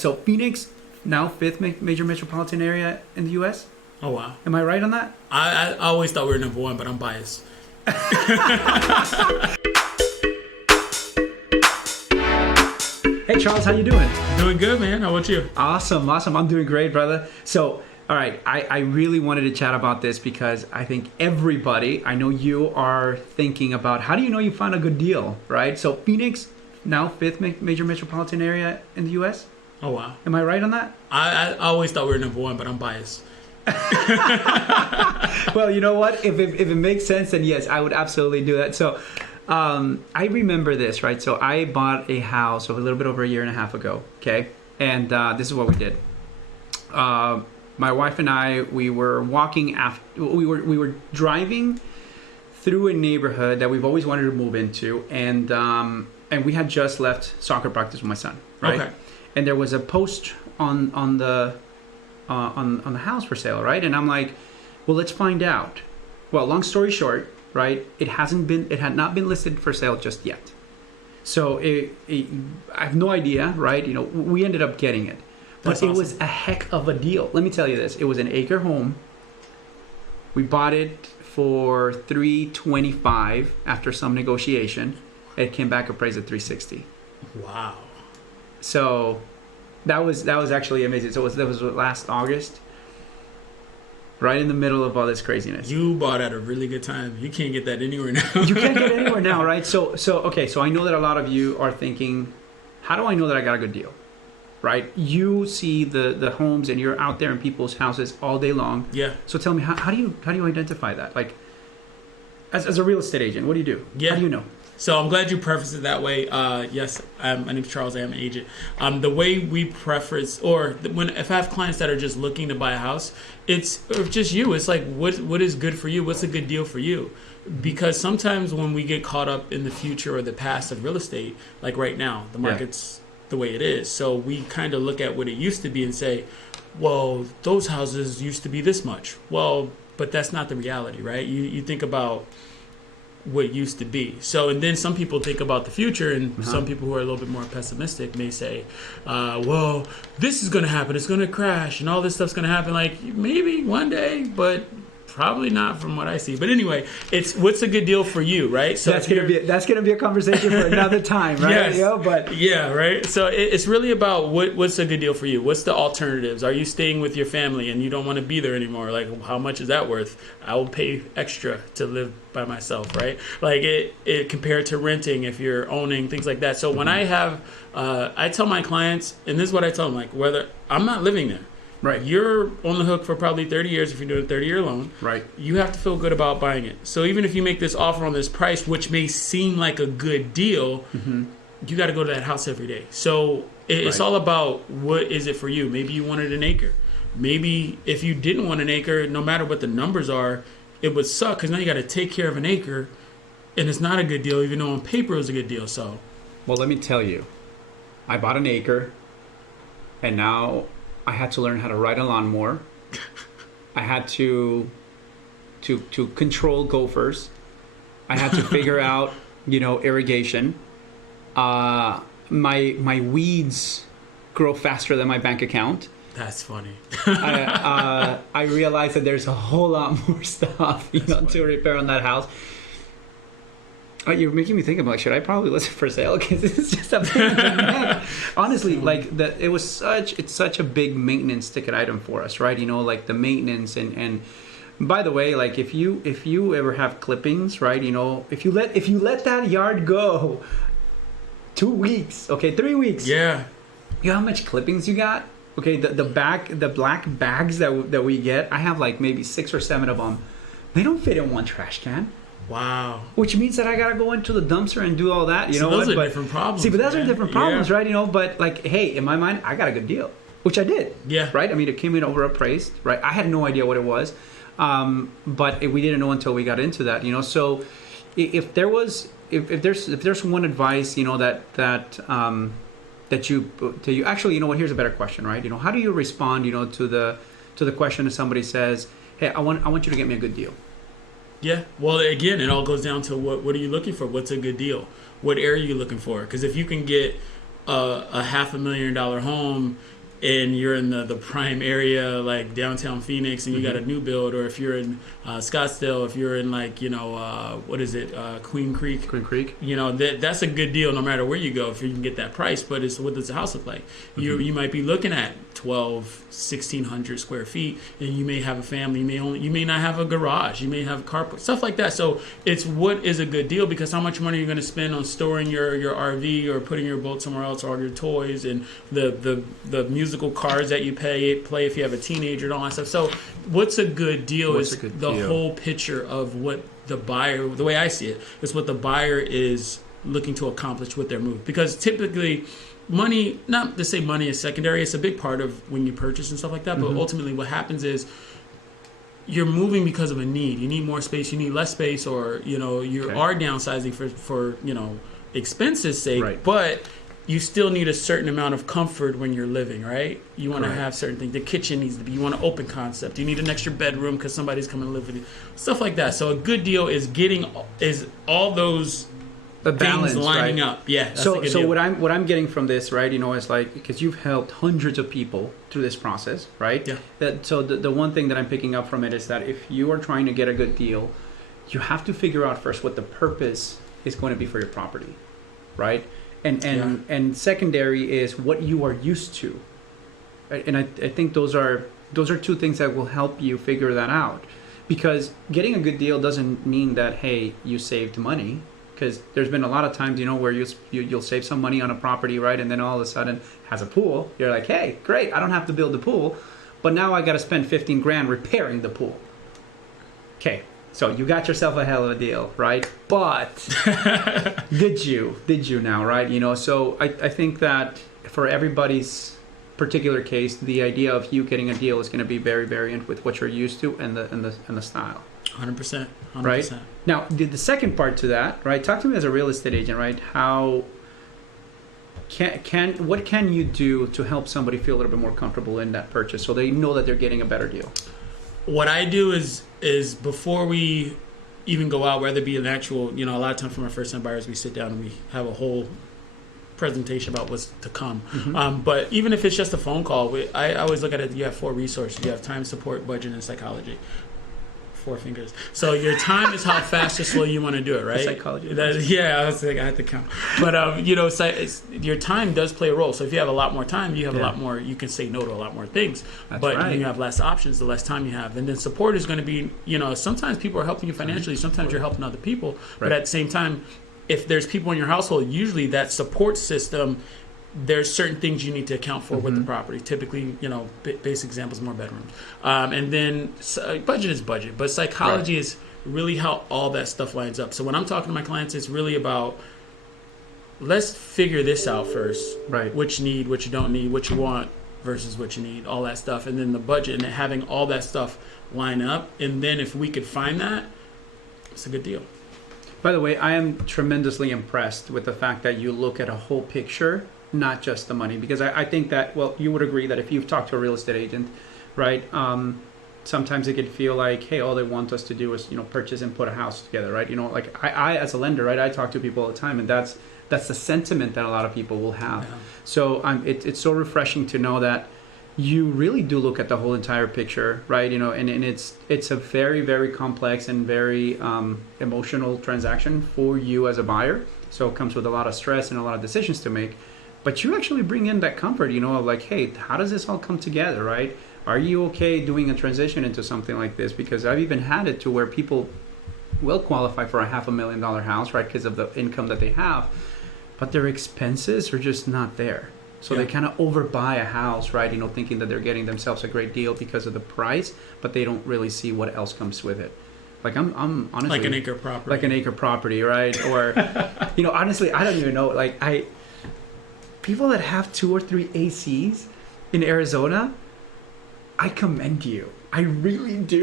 So Phoenix, now fifth major metropolitan area in the U.S. Oh, wow. Am I right on that? I always thought we were number one, but I'm biased. Hey, Charles, how you doing? Doing good, man. How about you? Awesome. I'm doing great, brother. So, all right, I really wanted to chat about this because I think everybody, I know you are thinking about how do you know you found a good deal, right? So Phoenix, now fifth major metropolitan area in the U.S. Oh, wow. Am I right on that? I always thought we were number one, but I'm biased. Well, you know what? If it makes sense, then yes, I would absolutely do that. So I remember this, right? So I bought a house a little bit over a year and a half ago, okay? And this is what we did. My wife and I, we were walking after, we were driving through a neighborhood that we've always wanted to move into, and we had just left soccer practice with my son, right? Okay. And there was a post on the house for sale, right? And I'm like, well, let's find out. Well, long story short, right? It had not been listed for sale just yet. So I have no idea, right? You know, we ended up getting it, but That's it awesome. was a heck of a deal. Let me tell you this: it was an acre home. We bought it for $325 after some negotiation. It came back appraised at $360. Wow. So that was actually amazing. So that was last August, right in the middle of all this craziness. You bought at a really good time. You can't get that anywhere now. You can't get it anywhere now, right? So okay. So I know that a lot of you are thinking, how do I know that I got a good deal, right? You see the homes and you're out there in people's houses all day long. Yeah. So tell me, how do you identify that? Like, as a real estate agent, what do you do? Yeah. How do you know? So I'm glad you prefaced it that way. Yes, my name is Charles. I am an agent. The way we preface, if I have clients that are just looking to buy a house, or just you. It's like what is good for you? What's a good deal for you? Because sometimes when we get caught up in the future or the past of real estate, like right now, the market's the way it is. So we kind of look at what it used to be and say, well, those houses used to be this much. Well, but that's not the reality, right? You think about what used to be. So, and then some people think about the future, and some people who are a little bit more pessimistic may say, well, this is going to happen, it's going to crash, and all this stuff's going to happen, like maybe one day, but probably not from what I see. But anyway, it's what's a good deal for you, right? So that's gonna be a conversation for another time, right? Yes. Yeah, right. So it's really about what's a good deal for you. What's the alternatives? Are you staying with your family and you don't want to be there anymore? Like, how much is that worth? I will pay extra to live by myself, right? Like it compared to renting if you're owning, things like that. So when I have, I tell my clients, and this is what I tell them, like, whether I'm not living there. Right. You're on the hook for probably 30 years if you're doing a 30-year loan. Right. You have to feel good about buying it. So even if you make this offer on this price, which may seem like a good deal, you got to go to that house every day. So it's all about what is it for you. Maybe you wanted an acre. Maybe if you didn't want an acre, no matter what the numbers are, it would suck because now you got to take care of an acre, and it's not a good deal, even though on paper it was a good deal. So, well, let me tell you, I bought an acre, and now I had to learn how to ride a lawnmower. I had to control gophers. I had to figure out, irrigation. My weeds grow faster than my bank account. That's funny. I realized that there's a whole lot more stuff, to repair on that house. You're making me think about, like, should I probably list it for sale? Because it's just a pain in the neck. Honestly, like that, it's such a big maintenance ticket item for us, right? Like the maintenance and by the way, like if you ever have clippings, right? If you let that yard go 2 weeks, okay, 3 weeks. Yeah. You know how much clippings you got? Okay, the black bags that we get, I have like maybe 6 or 7 of them. They don't fit in one trash can. Wow. Which means that I gotta go into the dumpster and do all that. Those are different problems. See, but those are different problems, right? But like, hey, in my mind, I got a good deal, which I did. Yeah. Right. I mean, it came in overappraised, right? I had no idea what it was, but we didn't know until we got into that. So, if there's one advice, that you actually, here's a better question, right? How do you respond, to the question if somebody says, hey, I want you to get me a good deal. Yeah. Well, again, it all goes down to what are you looking for? What's a good deal? What area are you looking for? Because if you can get a $500,000 home and you're in the prime area like downtown Phoenix and you got a new build, or if you're in Scottsdale, if you're in like what is it, Queen Creek, that's a good deal no matter where you go if you can get that price. But it's what does the house look like? You might be looking at 1,600 square feet, and you may have a family, you may not have a garage, you may have carport, stuff like that. So it's what is a good deal, because how much money are you going to spend on storing your RV or putting your boat somewhere else, or your toys and the musical cars that you play if you have a teenager and all that stuff. So what's a good deal whole picture of what the buyer, the way I see it, is what the buyer is looking to accomplish with their move. Because typically money, not to say money is secondary, it's a big part of when you purchase and stuff like that, but ultimately what happens is you're moving because of a need. You need more space, you need less space, or you are downsizing for expenses sake, right. But you still need a certain amount of comfort when you're living, right? You want to have certain things. The kitchen needs to be, you want an open concept. You need an extra bedroom because somebody's coming to live with you. Stuff like that. So a good deal is all those things lining up. Yeah. So what I'm getting from this, right, is like, because you've helped hundreds of people through this process, right? Yeah. So the one thing that I'm picking up from it is that if you are trying to get a good deal, you have to figure out first what the purpose is going to be for your property, right? And secondary is what you are used to, right? And I think those are two things that will help you figure that out, because getting a good deal doesn't mean that, hey, you saved money, because there's been a lot of times where you'll save some money on a property, right, and then all of a sudden it has a pool. You're like, hey, great, I don't have to build the pool, but now I got to spend $15,000 repairing the pool. Okay. So you got yourself a hell of a deal, right? But did you now, right? So I think that for everybody's particular case, the idea of you getting a deal is going to be very variant with what you're used to and the style. 100%. Right? Now, the second part to that, right? Talk to me as a real estate agent, right? How what can you do to help somebody feel a little bit more comfortable in that purchase so they know that they're getting a better deal? What I do is before we even go out, whether it be an actual, a lot of times for my first time buyers, we sit down and we have a whole presentation about what's to come. But even if it's just a phone call, I always look at it, you have 4 resources. You have time, support, budget, and psychology. 4 fingers. So your time is how fast or slow you want to do it, right? Psychology. I was like, I had to count. But your time does play a role. So if you have a lot more time, you have a lot more. You can say no to a lot more things. That's but right. You have less options, the less time you have. And then support is going to be, sometimes people are helping you financially. Sometimes you're helping other people. Right. But at the same time, if there's people in your household, usually that support system, there's certain things you need to account for with the property. Typically, basic examples, more bedrooms. And then budget is budget. But psychology is really how all that stuff lines up. So when I'm talking to my clients, it's really about, let's figure this out first. Right. What you need, what you don't need, what you want versus what you need, all that stuff. And then the budget and having all that stuff line up. And then if we could find that, it's a good deal. By the way, I am tremendously impressed with the fact that you look at a whole picture, not just the money, because I think that, well, you would agree that if you've talked to a real estate agent, right, sometimes it can feel like, hey, all they want us to do is, purchase and put a house together, right? Like I as a lender, right, I talk to people all the time, and that's the sentiment that a lot of people will have. Yeah. So it's so refreshing to know that you really do look at the whole entire picture, right? And it's a very, very complex and very emotional transaction for you as a buyer. So it comes with a lot of stress and a lot of decisions to make. But you actually bring in that comfort, of like, hey, how does this all come together, right? Are you okay doing a transition into something like this? Because I've even had it to where people will qualify for a $500,000 house, right, because of the income that they have, but their expenses are just not there. So they kind of overbuy a house, right, thinking that they're getting themselves a great deal because of the price, but they don't really see what else comes with it. Like I'm honestly like an acre property. Like an acre property, right? Or honestly, I don't even know. Like people that have 2 or 3 ACs in Arizona, I commend you. I really do.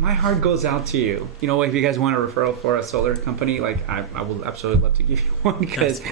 My heart goes out to you. If you guys want a referral for a solar company, like I will absolutely love to give you one, because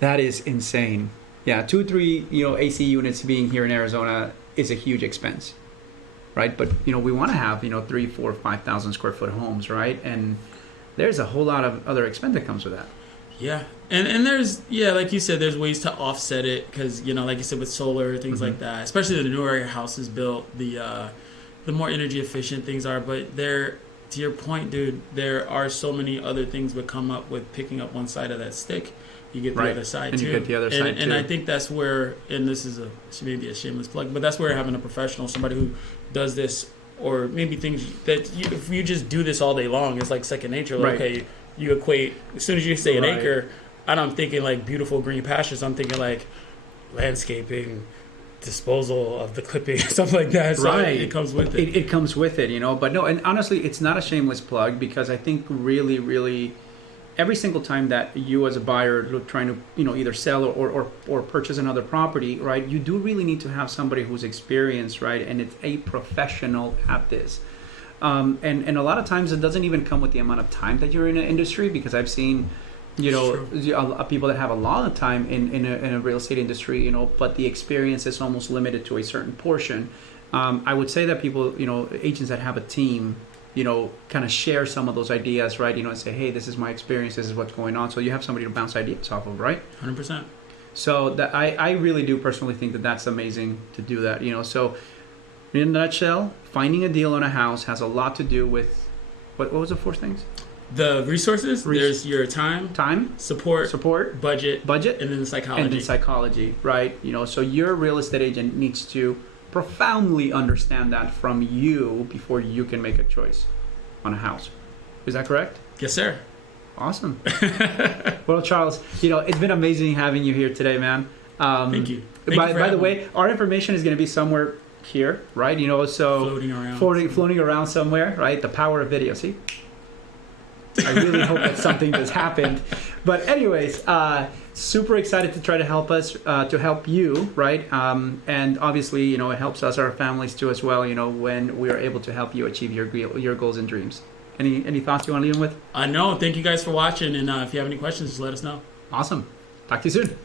that is insane. Yeah, 2 or 3 AC units being here in Arizona is a huge expense, right? But we want to have 3, 4, 5,000 square foot homes, right? And there's a whole lot of other expense that comes with that. Yeah, and there's like you said, there's ways to offset it because like you said with solar things like that, especially the newer your house is built, the more energy efficient things are. But there, to your point, dude, there are so many other things that come up with picking up one side of that stick. You get the other side and too. You get the other side too. And I think that's where, and this is maybe a shameless plug, but that's where having a professional, somebody who does this, or maybe things that if you just do this all day long, it's like second nature. Like, okay, you equate as soon as you say an acre, I'm thinking like beautiful green pastures. I'm thinking like landscaping, disposal of the clipping, stuff like that. So it comes with it. It comes with it, But no, and honestly, it's not a shameless plug because I think really, really, every single time that you as a buyer look trying to either sell or purchase another property, right? You do really need to have somebody who's experienced, right? And it's a professional at this. And a lot of times it doesn't even come with the amount of time that you're in an industry, because I've seen people that have a lot of time in a real estate industry, but the experience is almost limited to a certain portion. I would say that people, agents that have a team, kind of share some of those ideas, right? And say, hey, this is my experience, this is what's going on. So you have somebody to bounce ideas off of, right? 100%. So that I really do personally think that that's amazing to do that, So in a nutshell, finding a deal on a house has a lot to do with, what was the four things? The resources, there's your time, support, budget, and then the psychology. Right? So your real estate agent needs to profoundly understand that from you before you can make a choice on a house. Is that correct? Yes, sir. Awesome. Well, Charles, it's been amazing having you here today, man. Thank you. By the way, our information is going to be somewhere here, right? So floating around somewhere, right? The power of video. See? I really hope that something has happened. But anyways, super excited to try to help us, to help you, right? And obviously, it helps us, our families too as well, when we are able to help you achieve your goals and dreams. Any thoughts you want to leave them with? No, thank you guys for watching. And if you have any questions, just let us know. Awesome. Talk to you soon.